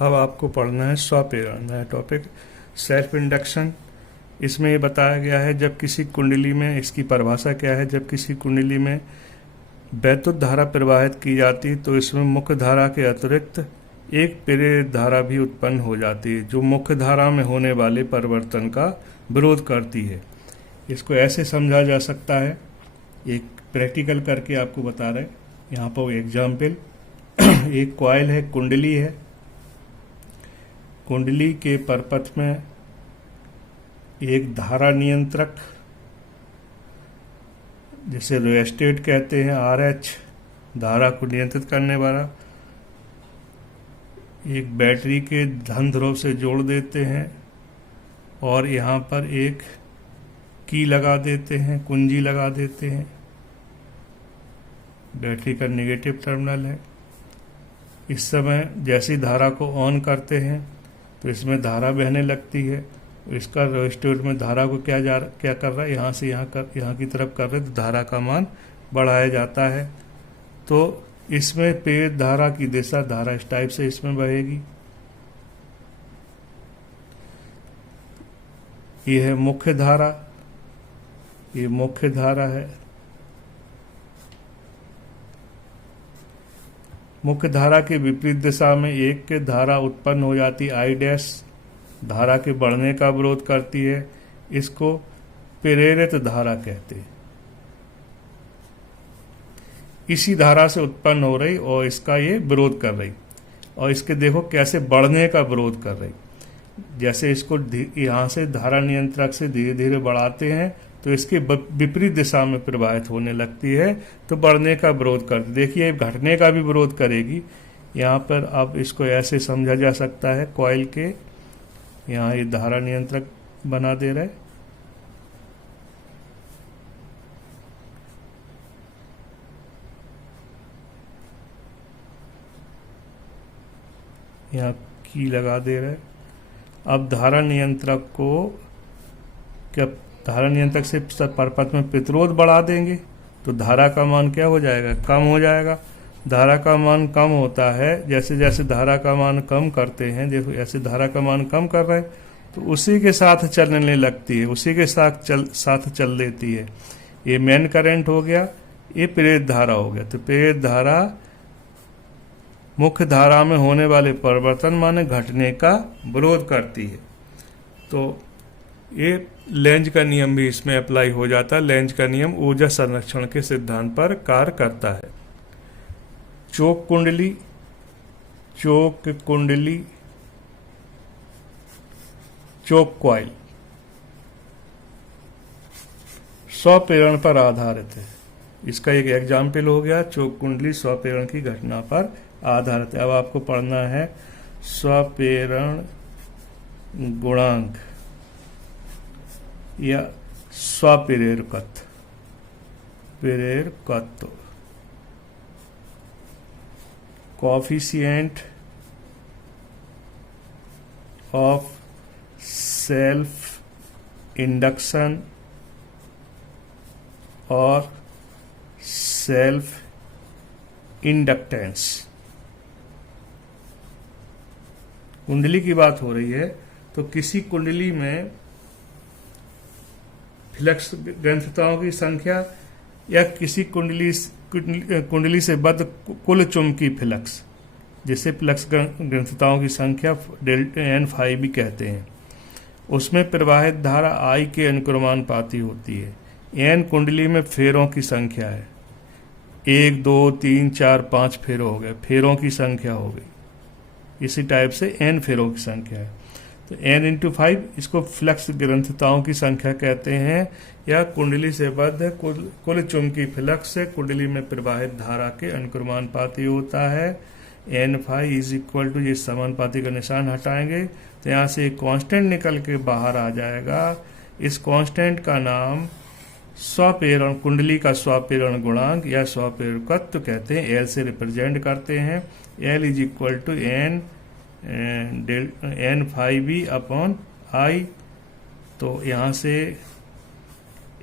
अब आपको पढ़ना है स्वप्रेरण, नया टॉपिक सेल्फ इंडक्शन। इसमें ये बताया गया है जब किसी कुंडली में, इसकी परिभाषा क्या है, जब किसी कुंडली में वैद्युत धारा प्रवाहित की जाती है तो इसमें मुख्य धारा के अतिरिक्त एक प्रेरित धारा भी उत्पन्न हो जाती है जो मुख्य धारा में होने वाले परिवर्तन का विरोध करती है। इसको ऐसे समझा जा सकता है, एक प्रैक्टिकल करके आपको बता रहे हैं। यहाँ पर एग्जाम्पल, एक कॉइल है, कुंडली है, कुंडली के परपथ में एक धारा नियंत्रक, जिसे रियोस्टेट कहते हैं, RH, धारा को नियंत्रित करने वाला, एक बैटरी के धन ध्रुव से जोड़ देते हैं और यहाँ पर एक की लगा देते हैं, कुंजी लगा देते हैं। बैटरी का नेगेटिव टर्मिनल है। इस समय जैसी धारा को ऑन करते हैं तो इसमें धारा बहने लगती है। इसका रियोस्टेट में धारा को क्या कर रहा है, यहाँ से यहाँ की तरफ कर रहे, तो धारा का मान बढ़ाया जाता है। तो इसमें प्रेरित धारा की दिशा, धारा इस टाइप से इसमें बहेगी। ये है मुख्य धारा, ये मुख्य धारा है। मुख्य धारा के विपरीत दिशा में एक के धारा उत्पन्न हो जाती I', धारा के बढ़ने का विरोध करती है। इसको प्रेरित धारा कहते हैं। इसी धारा से उत्पन्न हो रही और इसका ये विरोध कर रही, और इसके देखो कैसे बढ़ने का विरोध कर रही। जैसे इसको यहाँ से धारा नियंत्रक से धीरे धीरे बढ़ाते हैं तो इसके विपरीत दिशा में प्रवाहित होने लगती है, तो बढ़ने का विरोध करती। देखिए घटने का भी विरोध करेगी। यहाँ पर अब इसको ऐसे समझा जा सकता है, कॉइल के यहाँ ये धारा नियंत्रक बना दे रहा है, यहाँ की लगा दे रहा है। अब धारा नियंत्रक को क्या, धारा नियंत्रक से परपथ में प्रतिरोध बढ़ा देंगे तो धारा का मान क्या हो जाएगा, कम हो जाएगा। धारा का मान कम होता है, जैसे जैसे धारा का मान कम करते हैं, देखो ऐसे धारा का मान कम कर रहे हैं तो उसी के साथ चलने लगती है, उसी के साथ चल देती है। ये मेन करंट हो गया, ये प्रेरित धारा हो गया। तो प्रेरित धारा मुख्य धारा में होने वाले परिवर्तन माने घटने का विरोध करती है। तो ये लेंज का नियम भी इसमें अप्लाई हो जाता है। लेंज का नियम ऊर्जा संरक्षण के सिद्धांत पर कार्य करता है। चोक कुंडली, चोक कॉइल स्वप्रेरण पर आधारित है। इसका एक एग्जाम्पल हो गया, चोक कुंडली स्वप्रेरण की घटना पर आधारित है। अब आपको पढ़ना है स्वप्रेरण गुणांक या स्वप्रेरकत्व, कोएफिशिएंट ऑफ सेल्फ इंडक्शन और सेल्फ इंडक्टेंस। कुंडली की बात हो रही है तो किसी कुंडली में फ्लक्स ग्रंथिताओं की संख्या या किसी कुंडली से बद्ध कुल चुंबकीय फ्लक्स, जिसे फ्लक्स ग्रंथिताओं की संख्या N∅ भी कहते हैं, उसमें प्रवाहित धारा I के अनुक्रमानुपाती होती है। N कुंडली में फेरों की संख्या है, 1 2 3 4 5 फेरों हो गए, फेरों की संख्या हो गई। इसी टाइप से N फेरों की संख्या है तो N×5 इसको फ्लक्स ग्रंथिताओं की संख्या कहते हैं, या कुंडली से बद्ध कुल चुंबकीय फ्लक्स से कुंडली में प्रवाहित धारा के अनुक्रमानुपाती होता है। N∅ इज इक्वल टू, ये समानुपाती का निशान हटाएंगे तो यहाँ से एक कांस्टेंट निकल के बाहर आ जाएगा। इस कांस्टेंट का नाम स्वप्रेरण, कुंडली का स्वप्रेरण गुणांक या स्वप्रेरकत्व कहते हैं। L से रिप्रेजेंट करते हैं। L is equal to N∅B upon I। तो यहाँ से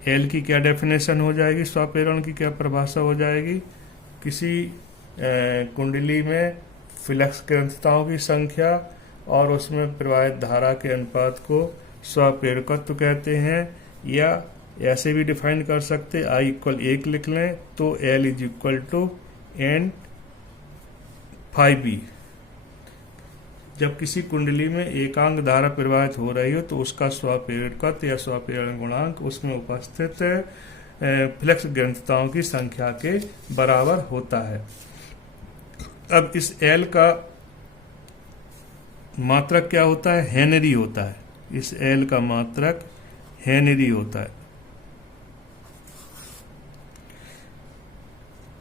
L की क्या डेफिनेशन हो जाएगी, स्वप्रेरण की क्या परिभाषा हो जाएगी, किसी कुंडली में फ्लक्स ग्रंथिताओं की संख्या और उसमें प्रवाहित धारा के अनुपात को स्वप्रेरकत्व कहते हैं, या ऐसे भी डिफाइन कर सकते I इक्वल 1 लिख लें तो L is equal to N phi B। जब किसी कुंडली में एकांक धारा प्रवाहित हो रही हो तो उसका स्वप्रेरकत्व या स्वप्रेरण गुणांक उसमें उपस्थित फ्लक्स ग्रंथिताओं की संख्या के बराबर होता है। अब इस L का मात्रक क्या होता है? हेनरी होता है। इस L का मात्रक हेनरी होता है।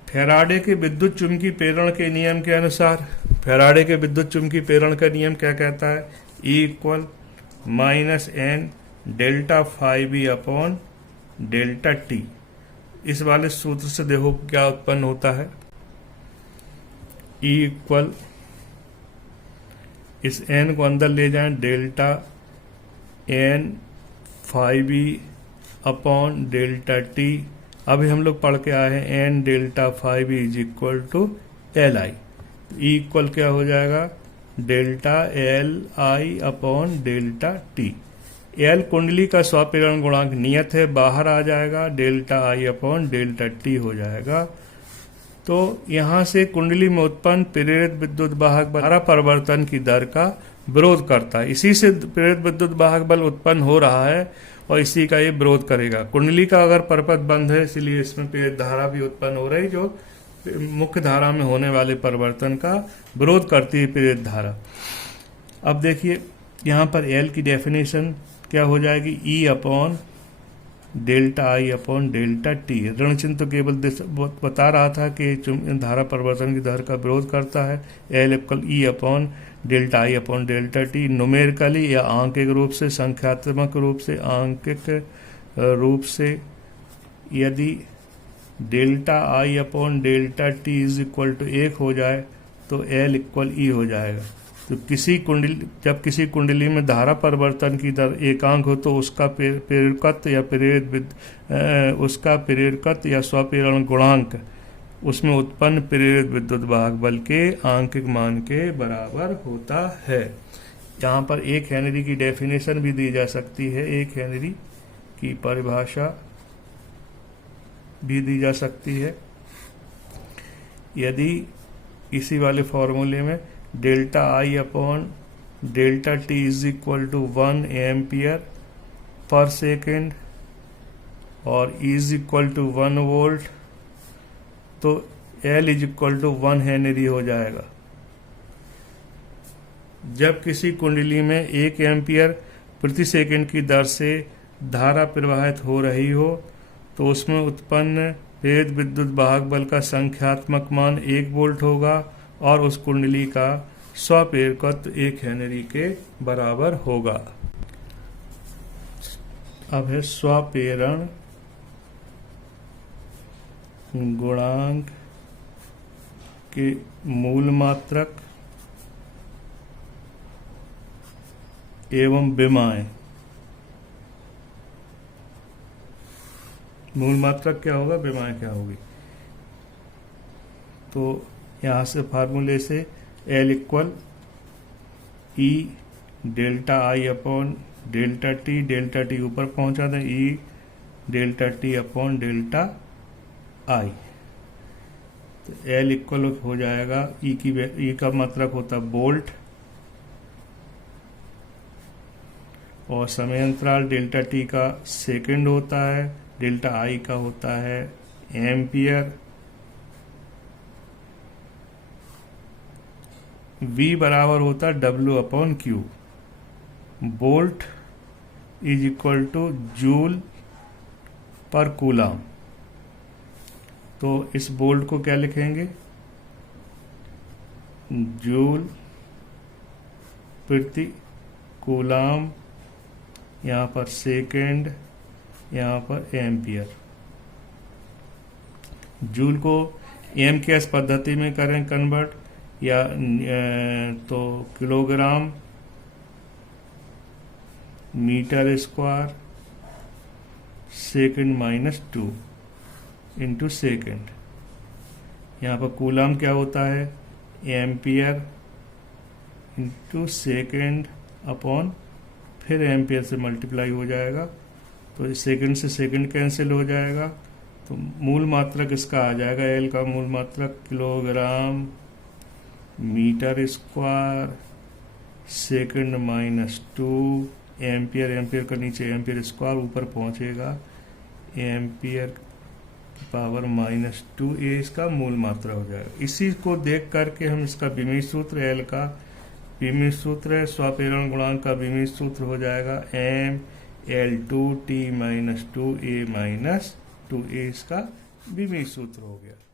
फैराडे के विद्युत चुंबकीय प्रेरण के नियम के अनुसार, फैराडे के विद्युत चुंबकीय प्रेरण का नियम क्या कहता है? E equal minus N delta phi B upon delta T. इस वाले सूत्र से देखो क्या उत्पन्न होता है। E इक्वल, इस n को अंदर ले जाएं, delta N phi B upon delta T. अभी हम लोग पढ़ के आए हैं N delta phi B is equal to L I. E equal क्या हो जाएगा? Delta L I upon delta T. L कुंडली का स्वप्रेरण गुणांक नियत है, बाहर आ जाएगा, delta I upon delta T हो जाएगा। तो यहां से कुंडली में उत्पन्न प्रेरित विद्युत वाहक बल धारा परिवर्तन की दर का विरोध करता है। इसी से प्रेरित विद्युत वाहक बल उत्पन्न हो रहा है और इसी का ये विरोध करेगा। कुंडली का अगर परपथ बंद है, इसलिए इसमें प्रेरित धारा भी उत्पन्न हो रही जो मुख्य धारा में होने वाले परिवर्तन का विरोध करती है प्रेरित धारा। अब देखिए यहाँ पर एल की डेफिनेशन क्या हो जाएगी? ई upon delta I upon delta T. ऋण चिन्ह तो केवल बता रहा था कि धारा परिवर्तन की दर का विरोध करता है। L equal E upon delta I upon delta T. Numerically या आंकिक रूप से, संख्यात्मक रूप से, आंकिक रूप से यदि delta I upon delta T is equal to 1 हो जाए तो एल इक्वल ई हो जाएगा। तो जब किसी कुंडली में धारा परिवर्तन की दर एकांक हो तो उसका प्रेरकत्व या स्वप्रेरण गुणांक उसमें उत्पन्न प्रेरित विद्युत वाहक बल के आंकिक मान के बराबर होता है। यहाँ पर 1 हेनरी की डेफिनेशन भी दी जा सकती है, 1 हेनरी की परिभाषा भी दी जा सकती है। यदि इसी वाले फॉर्मूले में delta I upon delta T is equal to 1 ampere पर सेकेंड और इज इक्वल टू 1 वोल्ट, तो L is equal to 1 henry हो जाएगा। जब किसी कुंडली में 1 एम्पियर प्रति सेकंड की दर से धारा प्रवाहित हो रही हो तो उसमें उत्पन्न प्रेरित विद्युत वाहक बल का संख्यात्मक मान 1 वोल्ट होगा और उस कुंडली का स्वप्रेरकत्व 1 हेनरी के बराबर होगा। अब है स्वप्रेरण गुणांक के मूल मात्रक एवं विमाएं। मूल मात्रक क्या होगा, विमाएं क्या होगी? तो यहां से फार्मूले से L equal E delta I upon delta T, delta T ऊपर पहुंचा दें, ई डेल्टा टी अपॉन डेल्टा आई। तो L इक्वल हो जाएगा ई का मात्रक होता वोल्ट और समय अंतराल डेल्टा टी का सेकंड होता है, डेल्टा आई का होता है एम्पियर। V बराबर होता है W upon Q. Volt is equal two joule पर कूलाम। तो इस वोल्ट को क्या लिखेंगे? जूल प्रति कूलाम, यहाँ पर सेकेंड, यहाँ पर एम्पियर। जूल को एम के एस पद्धति में करें कन्वर्ट या तो kilogram metre square second minus 2 into second. यहाँ पर कूलाम क्या होता है? एम्पियर इंटू सेकेंड अपॉन फिर एम्पियर से मल्टीप्लाई हो जाएगा, तो सेकेंड से सेकेंड कैंसिल हो जाएगा, तो मूल मात्रक इसका आ जाएगा, एल का मूल मात्रक kilogram metre square second minus 2 ampere, ampere का नीचे एम्पियर स्क्वायर ऊपर पहुंचेगा एम्पियर पावर -2 ये इसका मूल मात्रा हो जाएगा। इसी को देख करके हम इसका बीमीय सूत्र एल का बीमीय सूत्र है, स्वापेरण गुणांक का बीमीय सूत्र हो जाएगा mL2T-2A-2 ये इसका बीमीय सूत्र हो गया।